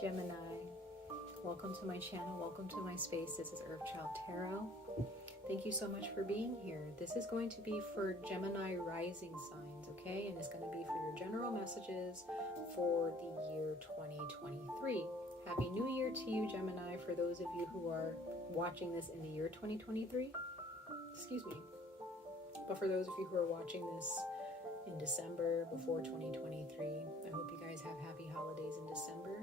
Gemini, welcome to my channel, welcome to my space. This is 𝑍𝒼🍊🍼 Thank you so much for being here. This is going to be for Gemini rising signs, okay? And it's going to be for your general messages for the year 2023. Happy New Year to you, Gemini, for those of you who are watching this in the year 2023. Excuse me. But for those of you who are watching this in December before 2023, I hope you guys have happy holidays in December,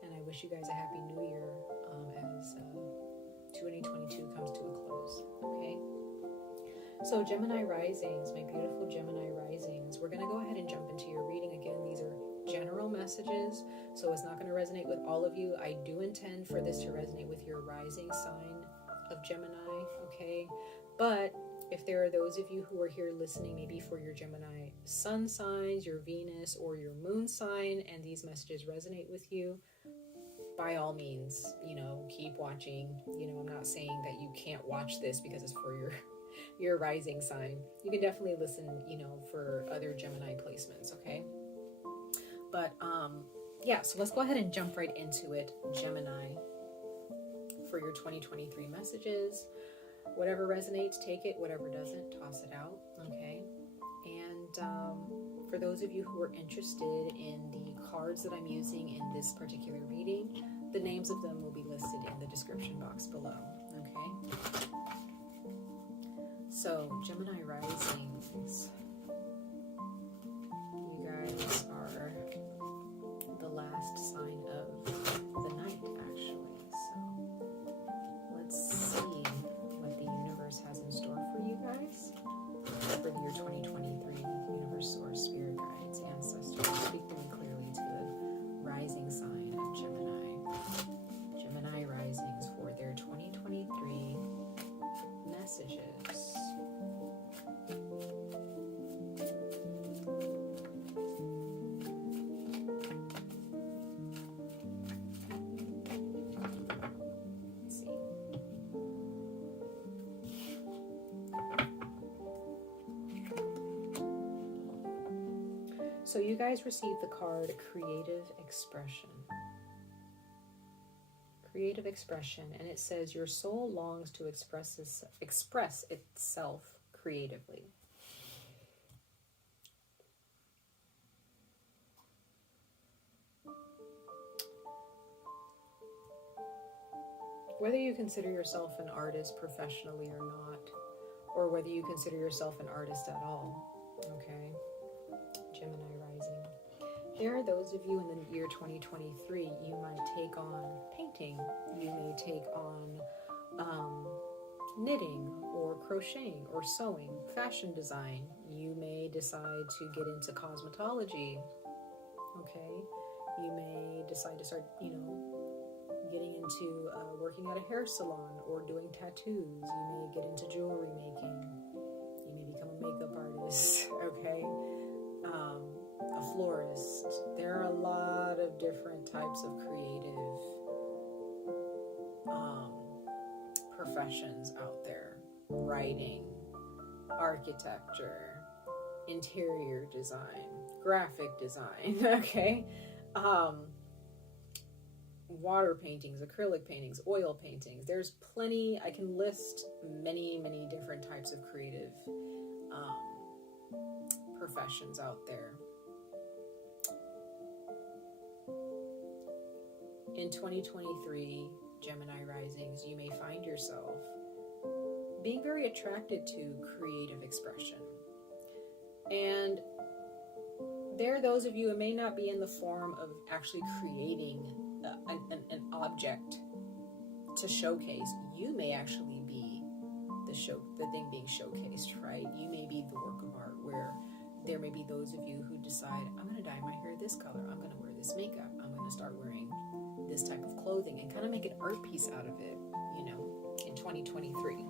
and I wish you guys a happy New Year as 2022 comes to a close. Okay, so Gemini risings, my beautiful Gemini risings, we're going to go ahead and jump into your reading. Again, these are general messages, so it's not going to resonate with all of you. I do intend for this to resonate with your rising sign of Gemini, okay? But if there are those of you who are here listening maybe for your Gemini sun signs, your Venus or your moon sign, and these messages resonate with you, by all means, keep watching. I'm not saying that you can't watch this because it's for your rising sign. You can definitely listen, for other Gemini placements, okay? But yeah, so let's go ahead and jump right into it, Gemini, for your 2023 messages. Whatever resonates, take it. Whatever doesn't, toss it out, okay? And for those of you who are interested in the cards that I'm using in this particular reading, the names of them will be listed in the description box below, okay? So, Gemini risings, you guys are the last sign of the night, actually. So, let's see what the universe has in store for you guys for the year 2023. Universe, source, spirit guides, ancestors, speak to me clearly to the rising sign of Gemini. Gemini risings for their 2023 messages. So you guys received the card Creative Expression. Creative Expression, and it says your soul longs to express itself creatively. Whether you consider yourself an artist professionally or not, or whether you consider yourself an artist at all, okay? Gemini rising. There are those of you in the year 2023, you might take on painting, you may take on knitting or crocheting or sewing, fashion design. You may decide to get into cosmetology, okay? You may decide to start, getting into working at a hair salon or doing tattoos. You may get into jewelry making. You may become a makeup artist, okay? A florist. There are a lot of different types of creative professions out there. Writing, architecture, interior design, graphic design, okay? Water paintings, acrylic paintings, oil paintings. There's plenty. I can list many, many different types of creative professions out there. In 2023, Gemini risings, you may find yourself being very attracted to creative expression. And there are those of you, it may not be in the form of actually creating an object to showcase. You may actually be the thing being showcased, right? You may be the work of art, where there may be those of you who decide, I'm going to dye my hair this color, I'm going to wear this makeup, I'm going to start wearing this type of clothing, and kind of make an art piece out of it, in 2023.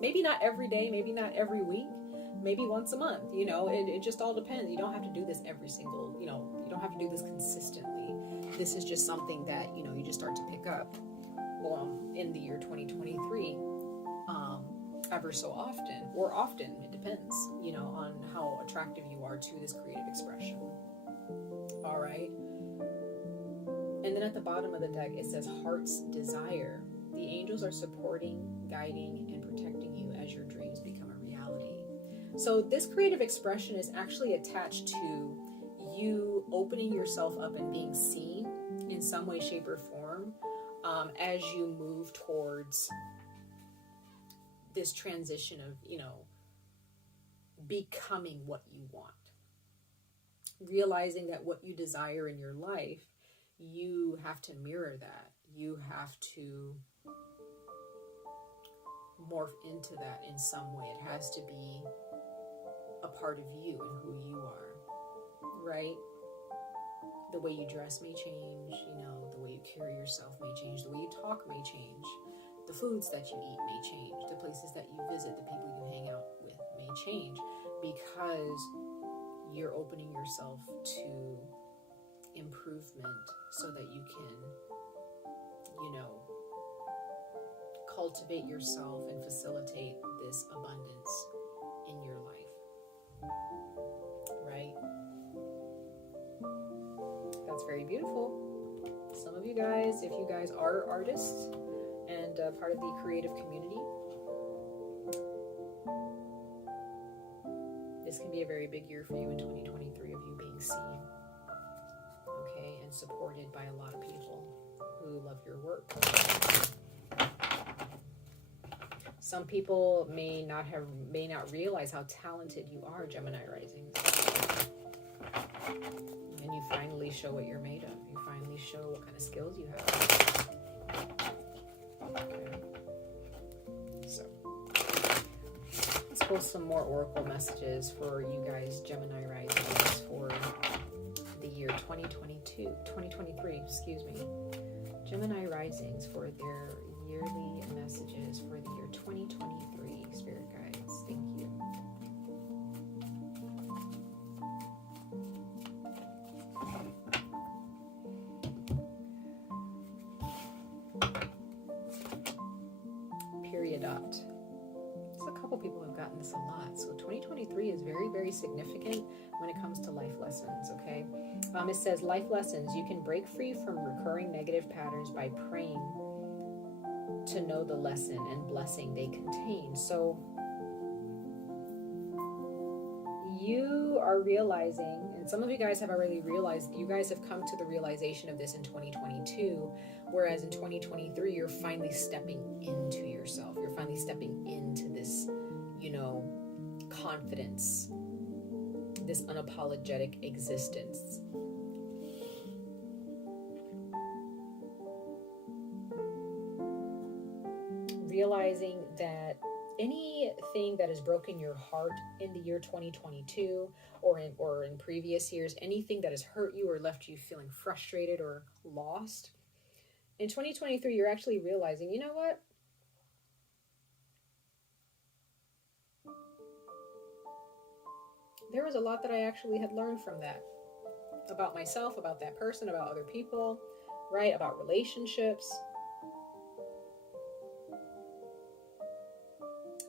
Maybe not every day, maybe not every week, maybe once a month, it just all depends. You don't have to do this every single, you don't have to do this consistently. This is just something that, you just start to pick up in the year 2023, ever so often, or often, it depends, on how attractive you are to this creative expression. All right. And then at the bottom of the deck, it says heart's desire. The angels are supporting, guiding, and protecting you as your dreams become a reality. So this creative expression is actually attached to you opening yourself up and being seen in some way, shape, or form as you move towards this transition of, becoming what you want. Realizing that what you desire in your life, you have to mirror that. You have to morph into that in some way. It has to be a part of you and who you are, right? The way you dress may change, the way you carry yourself may change, the way you talk may change, the foods that you eat may change, the places that you visit, the people you hang out with may change, because you're opening yourself to improvement so that you can, cultivate yourself and facilitate this abundance in your life, right? That's very beautiful. Some of you guys, if you guys are artists and part of the creative community, this can be a very big year for you in 2023 of you being seen, okay, and supported by a lot of people who love your work. Some people may not realize how talented you are, Gemini risings. And you finally show what you're made of. You finally show what kind of skills you have. Okay. So, let's pull some more oracle messages for you guys, Gemini risings, for the year 2023, excuse me. Gemini risings for their yearly messages for the year 2023, Spirit guides. Thank you. Periodot. There's a couple people who have gotten this a lot. So 2023 is very, very significant when it comes to life lessons, okay? It says, life lessons. You can break free from recurring negative patterns by praying to know the lesson and blessing they contain. So you are realizing, and some of you guys have already realized, you guys have come to the realization of this in 2022, whereas in 2023, you're finally stepping into yourself. You're finally stepping into this, confidence, this unapologetic existence. Realizing that anything that has broken your heart in the year 2022 or in previous years, anything that has hurt you or left you feeling frustrated or lost, in 2023, you're actually realizing, you know what? There was a lot that I actually had learned from that. About myself, about that person, about other people, right? About relationships.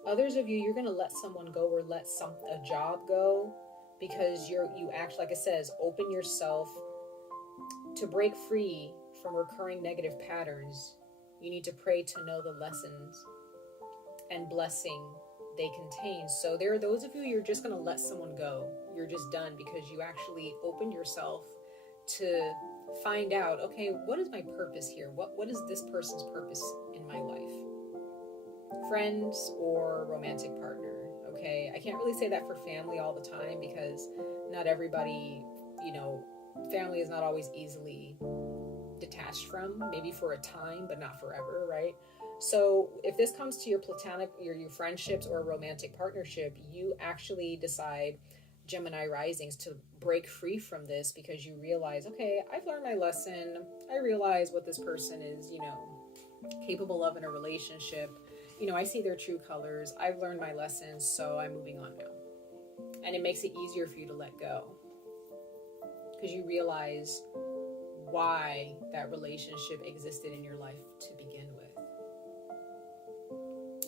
Others of you, you're going to let someone go or let a job go because you act, like it says, open yourself to break free from recurring negative patterns. You need to pray to know the lessons and blessing they contain. So there are those of you, you're just going to let someone go. You're just done because you actually opened yourself to find out, okay, what is my purpose here? What is this person's purpose in my life? Friends or romantic partner, okay? I can't really say that for family all the time because not everybody, family is not always easily detached from, maybe for a time, but not forever, right? So if this comes to your platonic, your friendships or romantic partnership, you actually decide, Gemini risings, to break free from this because you realize, okay, I've learned my lesson. I realize what this person is, capable of in a relationship. I see their true colors. I've learned my lessons, so I'm moving on now. And it makes it easier for you to let go because you realize why that relationship existed in your life to begin with,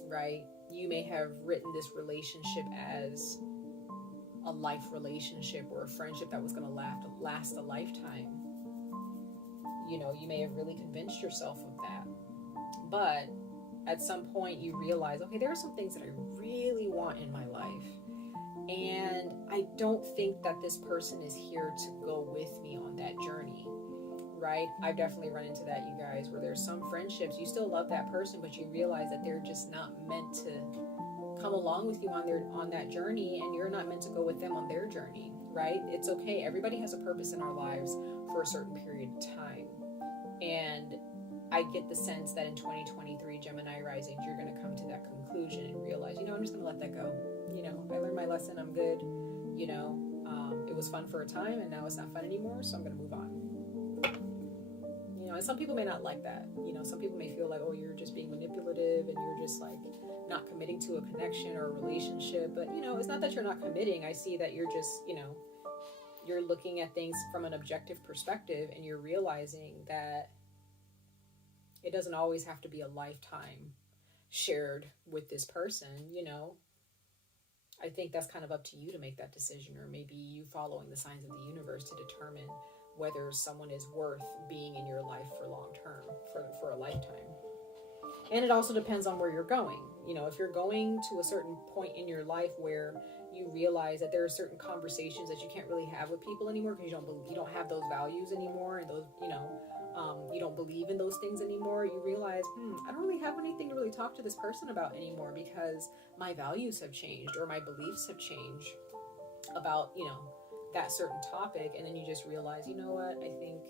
right? You may have written this relationship as a life relationship or a friendship that was going to last a lifetime. you know, you may have really convinced yourself of that. But at some point you realize, okay, there are some things that I really want in my life. And I don't think that this person is here to go with me on that journey, right? I've definitely run into that, you guys, where there's some friendships, you still love that person, but you realize that they're just not meant to come along with you on that journey, and you're not meant to go with them on their journey, right? It's okay. Everybody has a purpose in our lives for a certain period of time. And I get the sense that in 2023, Gemini risings, you're going to come to that conclusion and realize, you know, I'm just going to let that go. You know, I learned my lesson. I'm good. You know, it was fun for a time, and now it's not fun anymore. So I'm going to move on. You know, and some people may not like that. You know, some people may feel like, oh, you're just being manipulative and you're just like not committing to a connection or a relationship. But, you know, it's not that you're not committing. I see that you're just, you know, you're looking at things from an objective perspective, and you're realizing that it doesn't always have to be a lifetime shared with this person, you know. I think that's kind of up to you to make that decision, or maybe you following the signs of the universe to determine whether someone is worth being in your life for long term, for a lifetime. And it also depends on where you're going. You know, if you're going to a certain point in your life where you realize that there are certain conversations that you can't really have with people anymore because you don't have those values anymore, and those, you know, you don't believe in those things anymore, you realize, I don't really have anything to really talk to this person about anymore because my values have changed or my beliefs have changed about, you know, that certain topic. And then you just realize, you know what, I think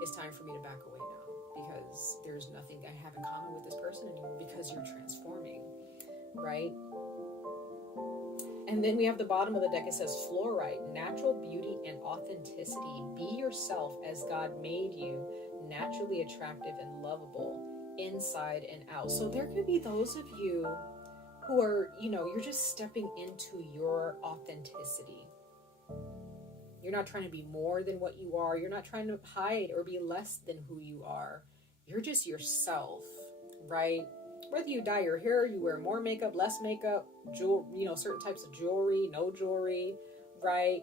it's time for me to back away now because there's nothing I have in common with this person anymore because you're transforming, right? And then we have the bottom of the deck. It says fluorite, natural beauty and authenticity. Be yourself as God made you, naturally attractive and lovable inside and out. So there could be those of you who are, you know, you're just stepping into your authenticity. You're not trying to be more than what you are. You're not trying to hide or be less than who you are. You're just yourself, right? Whether you dye your hair, you wear more makeup, less makeup, jewelry, you know, certain types of jewelry, no jewelry, right?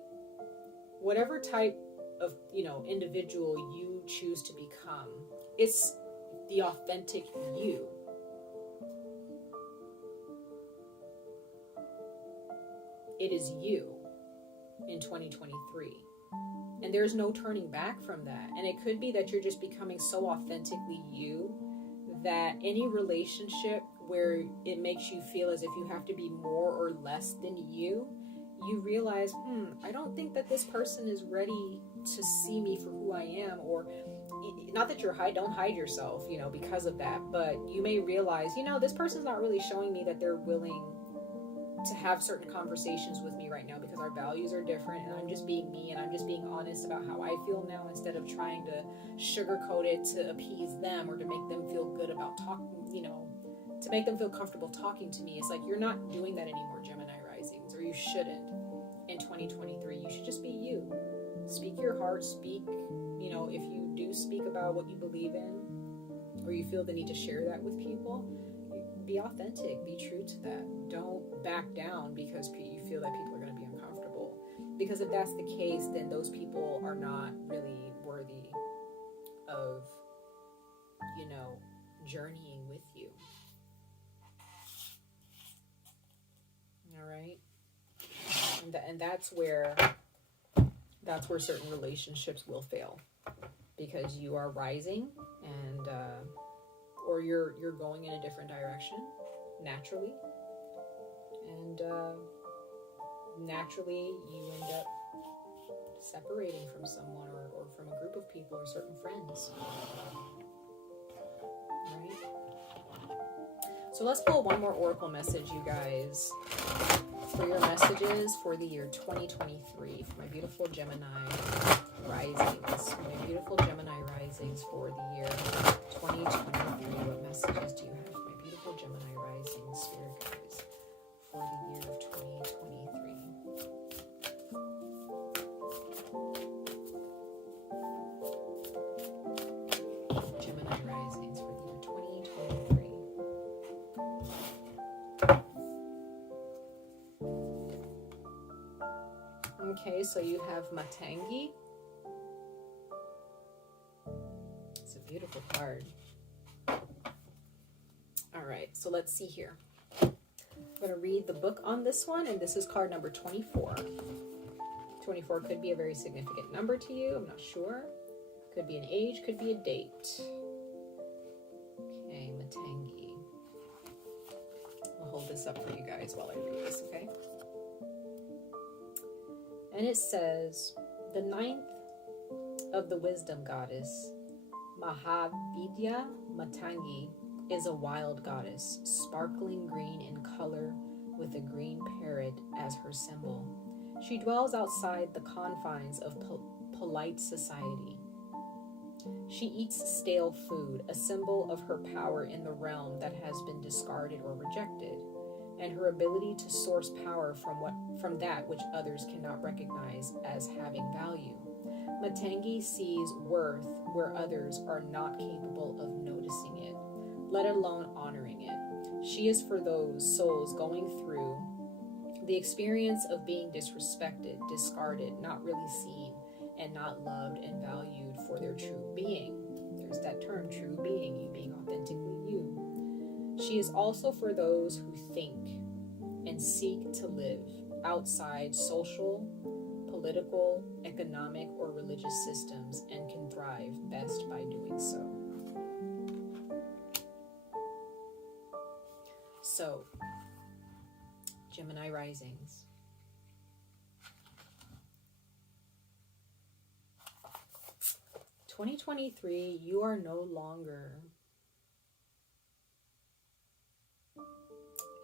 Whatever type of, you know, individual you choose to become, it's the authentic you. It is you in 2023. And there's no turning back from that. And it could be that you're just becoming so authentically you that any relationship where it makes you feel as if you have to be more or less than you realize, I don't think that this person is ready to see me for who I am. Or not that don't hide yourself, you know, because of that, but you may realize, you know, this person's not really showing me that they're willing to have certain conversations with me right now because our values are different, and I'm just being me, and I'm just being honest about how I feel now instead of trying to sugarcoat it to appease them or to make them feel good about talking, you know, to make them feel comfortable talking to me. It's like, you're not doing that anymore, Gemini risings, or you shouldn't. In 2023, you should just be you. Speak your heart, speak, you know, if you do speak about what you believe in, or you feel the need to share that with people, be authentic, be true to that. Don't back down because you feel that people are going to be uncomfortable. Because if that's the case, then those people are not really worthy of, you know, journeying with you. All right? And that's where certain relationships will fail, because you are rising, and or you're going in a different direction naturally, and naturally you end up separating from someone or from a group of people or certain friends, right? So let's pull one more oracle message, you guys, for your messages for the year 2023, for my beautiful Gemini risings. My beautiful Gemini risings for the year 2023. What messages do you have for my beautiful Gemini rising spirit guides for the year of 2023? Gemini risings for the year 2023. Okay, so you have Matangi, beautiful card. All right, so let's see here. I'm going to read the book on this one, and this is card number 24. 24 could be a very significant number to you. I'm not sure. Could be an age, could be a date. Okay, 𝑍𝑊𝑋💼💼. I'll hold this up for you guys while I read this, okay? And it says, the ninth of the wisdom goddess, 𝑍�💼💼 is a wild goddess, sparkling green in color with a green parrot as her symbol. She dwells outside the confines of polite society. She eats stale food, a symbol of her power in the realm that has been discarded or rejected, and her ability to source power from that which others cannot recognize as having value. 𝑍�💼 sees worth where others are not capable of noticing it, let alone honoring it. She is for those souls going through the experience of being disrespected, discarded, not really seen, and not loved and valued for their true being. There's that term, true being, you being authentically you. She is also for those who think and seek to live outside social, political, economic, or religious systems and can thrive best by doing so. So, Gemini risings. In 2023, you are no longer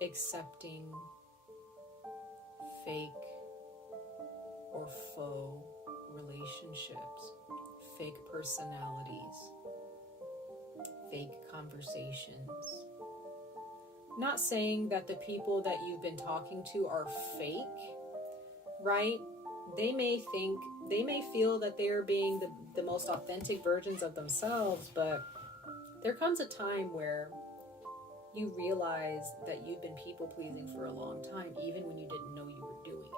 accepting fake or faux relationships, fake personalities, fake conversations. Not saying that the people that you've been talking to are fake, right? They may feel that they're being the most authentic versions of themselves, but there comes a time where you realize that you've been people pleasing for a long time, even when you didn't know you were doing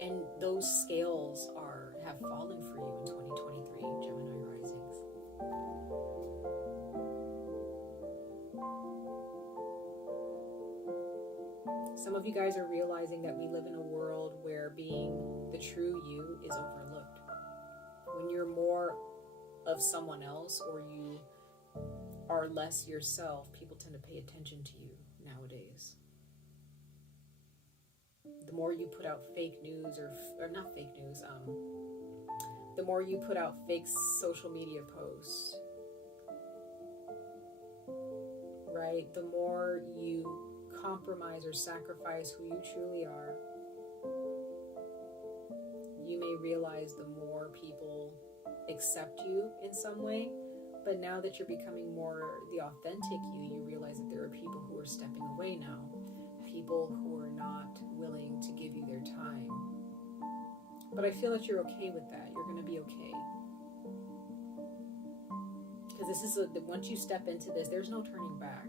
it. And those scales have fallen for you in 2023, Gemini risings. Some of you guys are realizing that we live in a world where being the true you is overlooked. When you're more of someone else or you are less yourself, people tend to pay attention to you nowadays. The more you put out fake news or not fake news, the more you put out fake social media posts, right? The more you compromise or sacrifice who you truly are, you may realize the more people accept you in some way. But now that you're becoming more the authentic you realize that there are people who are stepping away now, people who are not willing to give you their time. But I feel that you're okay with that. You're going to be okay. Because this is once you step into this, there's no turning back.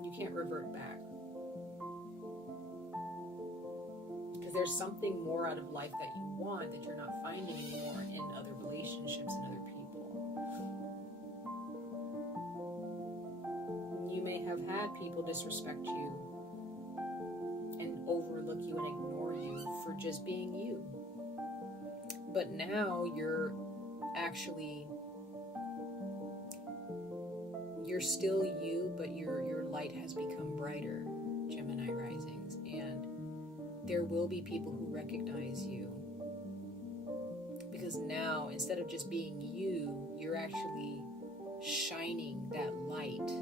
You can't revert back. Because there's something more out of life that you want that you're not finding anymore in other relationships and other people. You may have had people disrespect you and overlook you and ignore you for just being you. But now you're still you, but your light has become brighter, Gemini risings, and there will be people who recognize you. Because now, instead of just being you, you're actually shining that light.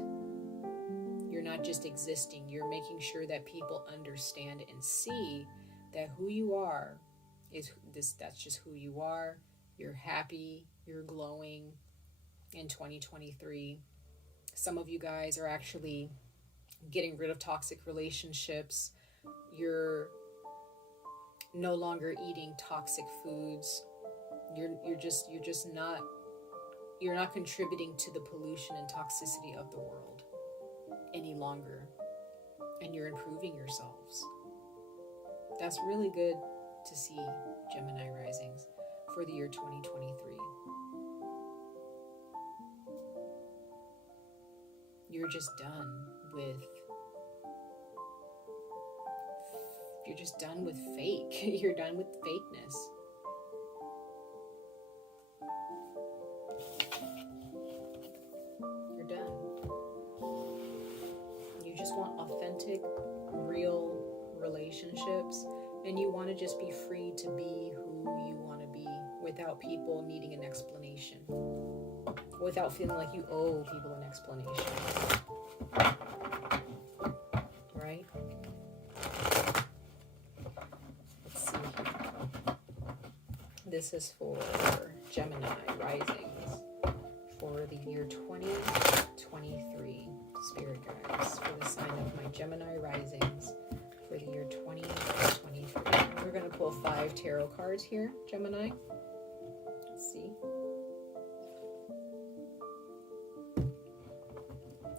You're not just existing, you're making sure that people understand and see that who you are that's just who you are. You're happy, you're glowing in 2023. Some of you guys are actually getting rid of toxic relationships. You're no longer eating toxic foods. You're not contributing to the pollution and toxicity of the world any longer, and you're improving yourselves. That's really good to see, Gemini risings, for the year 2023. you're just done with fake. You're done with fakeness. You're done. You just want authentic, real relationships, and you want to just be free to be who you want to be without people needing an explanation, without feeling like you owe people an explanation. Right? Let's see here. This is for Gemini risings for the year 2023. Spirit guides for the sign of my Gemini risings for the year 2023. We're going to pull 5 tarot cards here, Gemini. Let's see.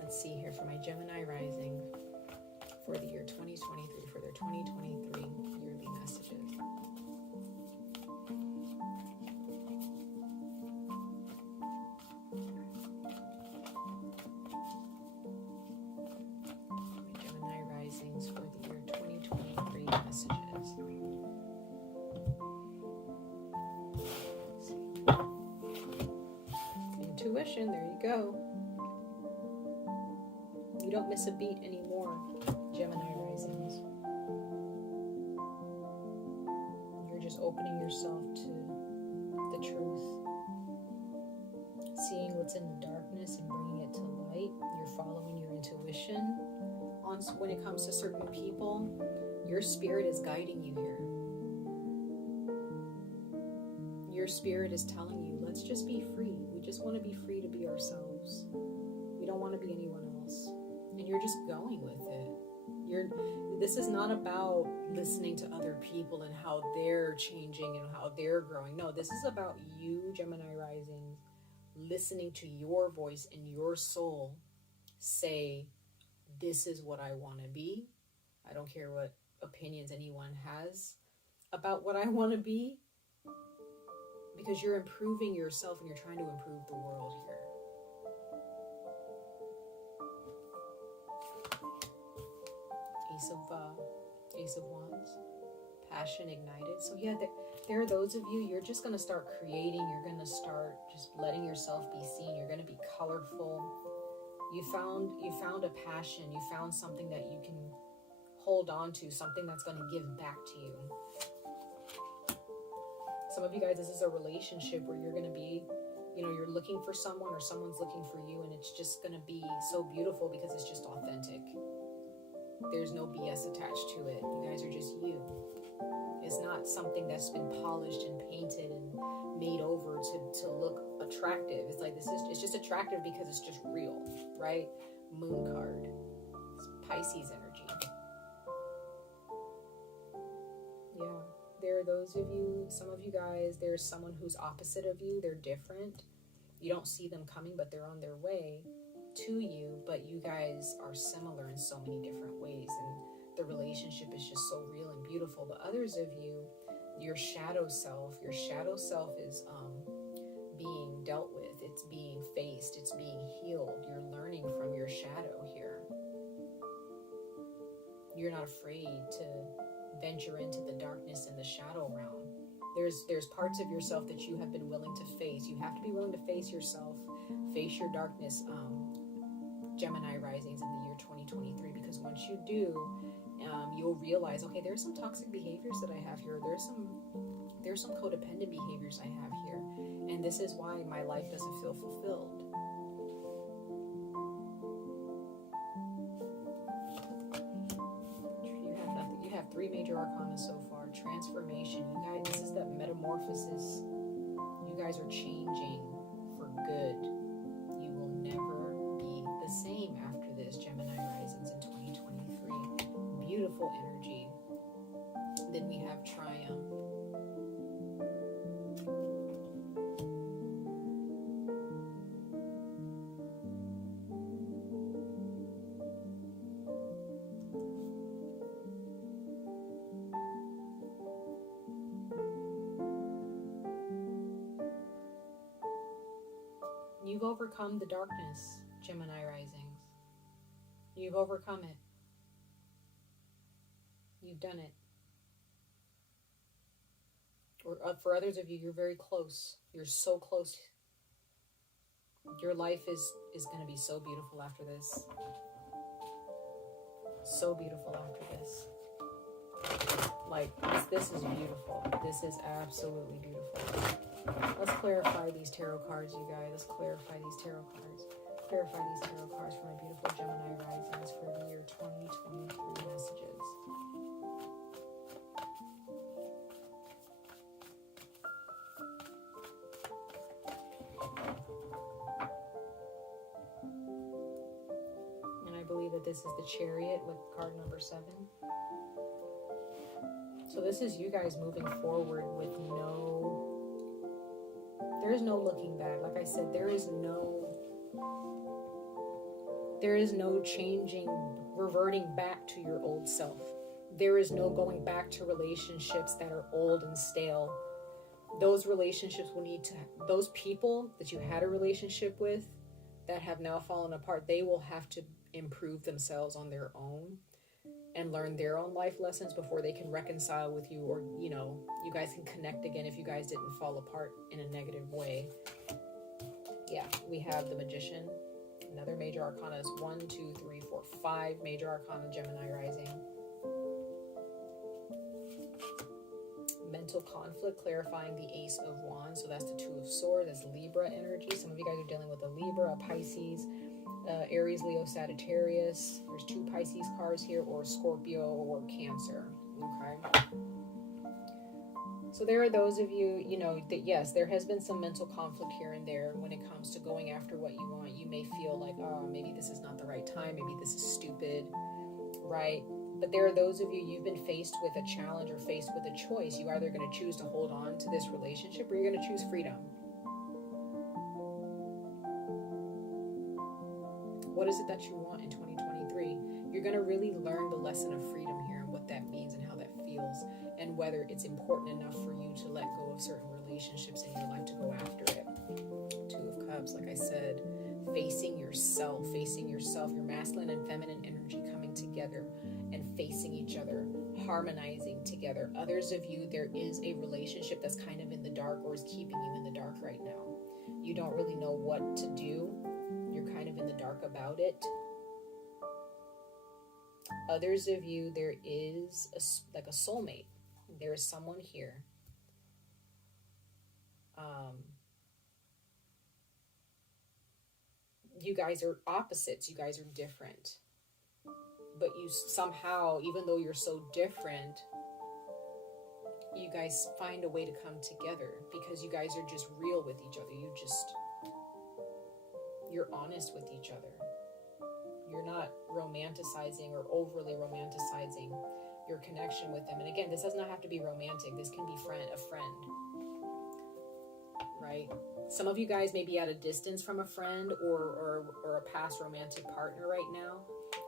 Let's see here for my Gemini rising for the year 2023, for their 2023 yearly messages. Gemini risings for the year 2023 messages. Intuition, there you go. You don't miss a beat anymore, Gemini risings. You're just opening yourself to the truth, seeing what's in the darkness and bringing it to light. You're following your intuition. When it comes to certain people, your spirit is guiding you here. Your spirit is telling you, let's just be free. We just want to be free to be ourselves. We don't want to be anyone else. And you're just going with it. This is not about listening to other people and how they're changing and how they're growing. No, this is about you, Gemini risings, listening to your voice and your soul say, this is what I want to be. I don't care what opinions anyone has about what I want to be, because you're improving yourself and you're trying to improve the world here. Ace of Wands, passion ignited. So yeah, there are those of you, you're just going to start creating. You're going to start just letting yourself be seen. You're going to be colorful. You found a passion. You found something that you can hold on to, something that's going to give back to you. Some of you guys, this is a relationship where you're going to be, you're looking for someone or someone's looking for you, and it's just going to be so beautiful because it's just authentic. There's no BS attached to it. You guys are just you. It's not something that's been polished and painted and made over to look attractive. It's like it's just attractive because it's just real, right? Moon card. It's Pisces energy. Yeah. There are those of you, some of you guys, there's someone who's opposite of you. They're different. You don't see them coming, but they're on their way to you, but you guys are similar in so many different ways, and the relationship is just so real and beautiful. But others of you, your shadow self is being dealt with. It's being faced. It's being healed. You're learning from your shadow here. You're not afraid to venture into the darkness and the shadow realm. There's parts of yourself that you have been willing to face. You have to be willing to face yourself, face your darkness, Gemini risings in the year 2023, because once you do, you'll realize, okay, there's some toxic behaviors that I have here. There's some codependent behaviors I have here, and this is why my life doesn't feel fulfilled. You have 3 major arcana so far. Transformation. You guys, this is that metamorphosis. You guys are changing for good. You will never be the same after this, Gemini risings in 2023. Beautiful energy. Then we have triumph. You've overcome the darkness, Gemini risings. You've overcome it. You've done it. Or for others of you, you're very close. You're so close. Your life is going to be so beautiful after this. So beautiful after this. Like, this is beautiful. This is absolutely beautiful. Let's clarify these tarot cards, you guys. Let's clarify these tarot cards. Clarify these tarot cards for my beautiful Gemini risings for the year 2023 messages. And I believe that this is the Chariot with card number 7. So this is you guys moving forward with there is no looking back. Like I said, there is no changing, reverting back to your old self. There is no going back to relationships that are old and stale. Those relationships those people that you had a relationship with that have now fallen apart, they will have to improve themselves on their own and learn their own life lessons before they can reconcile with you, or you guys can connect again if you guys didn't fall apart in a negative way. Yeah, we have the Magician. Another major arcana is 1, 2, 3, 4, 5 major arcana, Gemini rising. Mental conflict, clarifying the Ace of Wands. So that's the 2 of Swords. That's Libra energy. Some of you guys are dealing with a Libra, a Pisces, Aries, Leo, Sagittarius. There's 2 Pisces cards here, or Scorpio or Cancer. Okay. So there are those of you, that yes, there has been some mental conflict here and there when it comes to going after what you want. You may feel like, oh, maybe this is not the right time. Maybe this is stupid, right? But there are those of you, you've been faced with a challenge or faced with a choice. You're either going to choose to hold on to this relationship, or you're going to choose freedom. What is it that you want in 2023? You're going to really learn the lesson of freedom here and what that means and how that feels, and whether it's important enough for you to let go of certain relationships in your life to go after it. 2 of Cups, like I said, facing yourself, your masculine and feminine energy coming together and facing each other, harmonizing together. Others of you, there is a relationship that's kind of in the dark, or is keeping you in the dark right now. You don't really know what to do. You're kind of in the dark about it. Others of you, there is like a soulmate. There is someone here. You guys are opposites. You guys are different. But you somehow, even though you're so different, you guys find a way to come together because you guys are just real with each other. You're honest with each other. You're not romanticizing or overly romanticizing your connection with them. And again, this does not have to be romantic. This can be a friend, right? Some of you guys may be at a distance from a friend or a past romantic partner right now,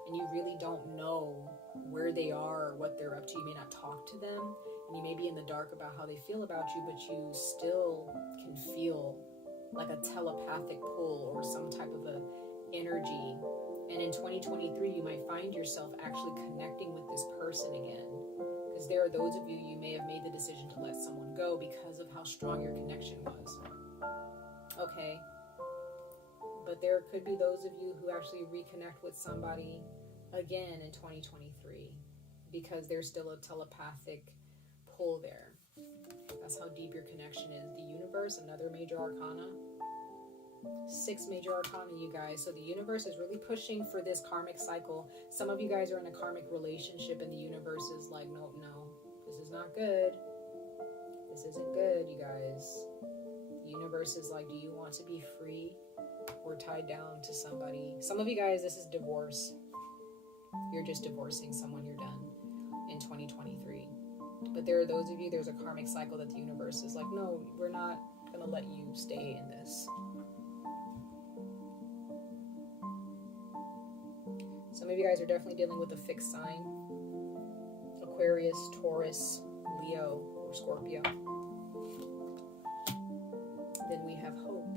and you really don't know where they are or what they're up to. You may not talk to them, and you may be in the dark about how they feel about you, but you still can feel like a telepathic pull or some type of a energy. And in 2023, you might find yourself actually connecting with this person again. Because there are those of you, you may have made the decision to let someone go because of how strong your connection was. Okay. But there could be those of you who actually reconnect with somebody again in 2023 because there's still a telepathic pull there. That's how deep your connection is. The universe, another major arcana. 6 major arcana, you guys. So the universe is really pushing for this karmic cycle. Some of you guys are in a karmic relationship and the universe is like, no, this is not good. This isn't good, you guys. The universe is like, do you want to be free or tied down to somebody? Some of you guys, this is divorce. You're just divorcing someone, you're done in 2023. But there are those of you, there's a karmic cycle that the universe is like, no, we're not going to let you stay in this. Some of you guys are definitely dealing with a fixed sign. Aquarius, Taurus, Leo, or Scorpio. Then we have hope.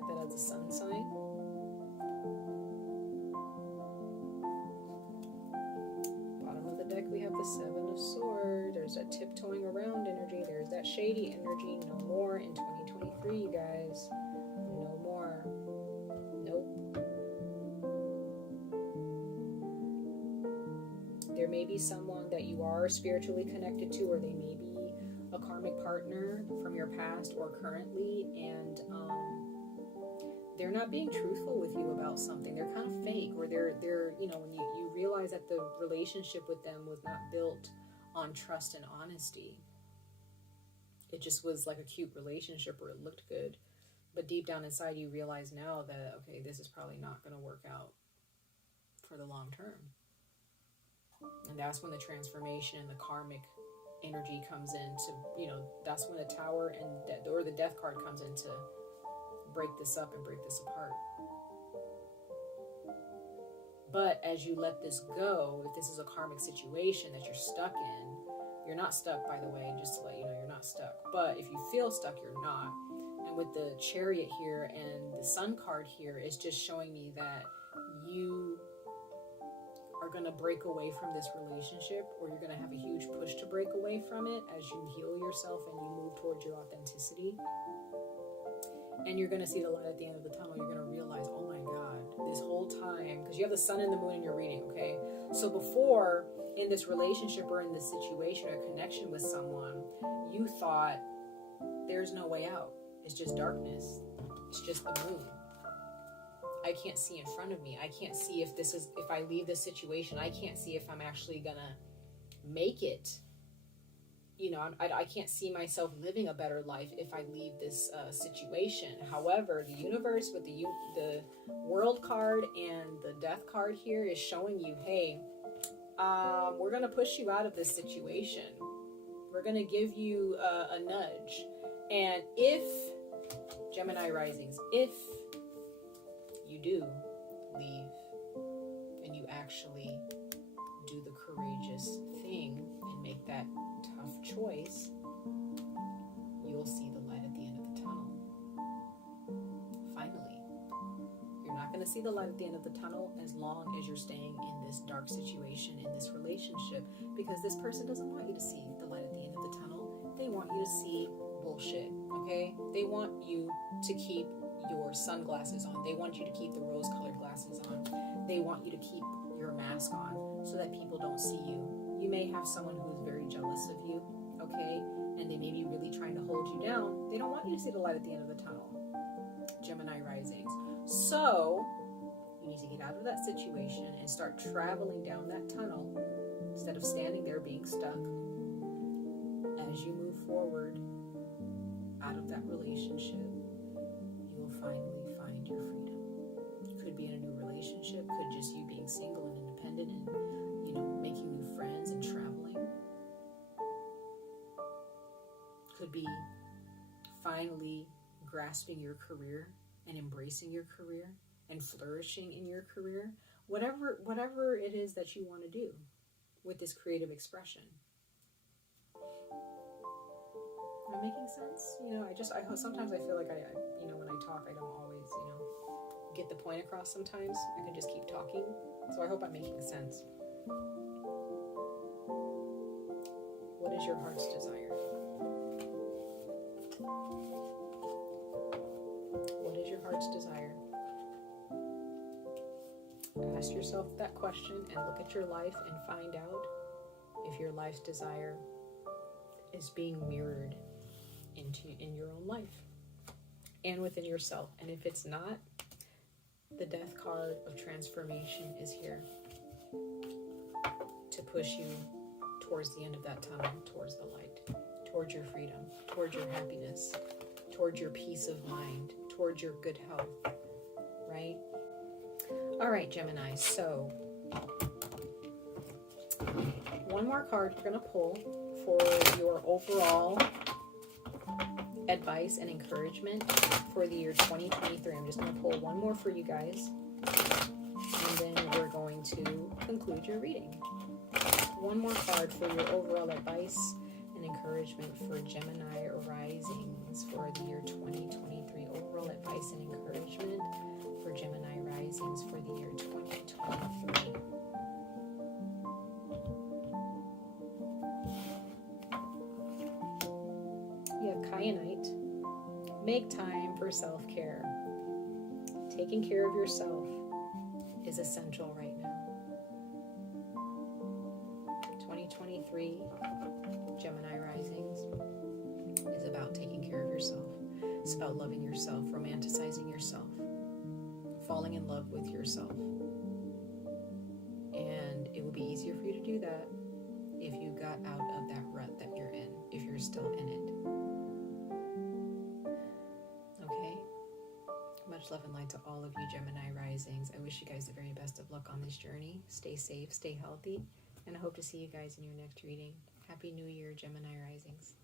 Look at that as a sun sign. we have the Seven of Swords. There's that tiptoeing around energy. There's that shady energy. No more in 2023, you guys. No more. Nope. There may be someone that you are spiritually connected to, or they may be a karmic partner from your past or currently, and they're not being truthful with you about something. They're kind of fake, or they're you know, when you realize that the relationship with them was not built on trust and honesty. It just was like a cute relationship where it looked good, but deep down inside you realize now that, okay, this is probably not going to work out for the long term. And that's when the transformation and the karmic energy comes in to, you know, that's when the Tower and or the Death card comes in to break this up and break this apart. But as you let this go, if this is a karmic situation that you're stuck in, you're not stuck, by the way, just to let you know, you're not stuck. But if you feel stuck, you're not. And with the Chariot here and the Sun card here, it's just showing me that you are going to break away from this relationship, or you're going to have a huge push to break away from it as you heal yourself and you move towards your authenticity. And you're going to see the light at the end of the tunnel. You're going to realize, oh my God, this whole time, because you have the Sun and the Moon in your reading, okay? So before, in this relationship or in this situation or connection with someone, you thought there's no way out. It's just darkness. It's just the moon. I can't see in front of me. I can't see if I leave this situation, I can't see if I'm actually going to make it. You know, I can't see myself living a better life if I leave this situation. However, the universe with the World card and the Death card here is showing you, hey, we're going to push you out of this situation. We're going to give you a nudge. And if, Gemini risings, if you do leave and you actually do the courageous thing and make that tough choice, you'll see the light at the end of the tunnel. Finally, you're not going to see the light at the end of the tunnel as long as you're staying in this dark situation, in this relationship, because this person doesn't want you to see the light at the end of the tunnel. They want you to see bullshit, okay? They want you to keep your sunglasses on. They want you to keep the rose-colored glasses on. They want you to keep your mask on so that people don't see you. You may have someone who's very jealous of you, okay? And they may be really trying to hold you down. They don't want you to see the light at the end of the tunnel. Gemini risings. So, you need to get out of that situation and start traveling down that tunnel instead of standing there being stuck. As you move forward out of that relationship, you will finally find your freedom. Could be in a new relationship, could just you being single and independent and, you know, making new friends and traveling. Could be finally grasping your career and embracing your career and flourishing in your career. Whatever it is that you want to do with this creative expression. Am I making sense? You know, I sometimes I feel like I you know, when I talk, I don't always, you know, get the point across sometimes. I can just keep talking. So I hope I'm making sense. What is your heart's desire? What is your heart's desire? Ask yourself that question and look at your life and find out if your life's desire is being mirrored in your own life and within yourself. And if it's not, the Death card of transformation is here to push you towards the end of that tunnel, towards the light, towards your freedom, towards your happiness, towards your peace of mind, towards your good health, right? All right, Gemini, so one more card you're going to pull for your overall advice and encouragement for the year 2023. I'm just going to pull one more for you guys, and then we're going to conclude your reading. One more card for your overall advice and encouragement for Gemini risings for the year 2023. Overall advice and encouragement for Gemini risings for the year 2023. with kyanite. Make time for self-care. Taking care of yourself is essential right now. 2023 Gemini risings is about taking care of yourself. It's about loving yourself, romanticizing yourself, falling in love with yourself. And it will be easier for you to do that if you got out of that rut that you're in, if you're still in it. Okay? Much love and light to all of you Gemini risings. I wish you guys the very best of luck on this journey. Stay safe, stay healthy, and I hope to see you guys in your next reading. Happy New Year, Gemini risings.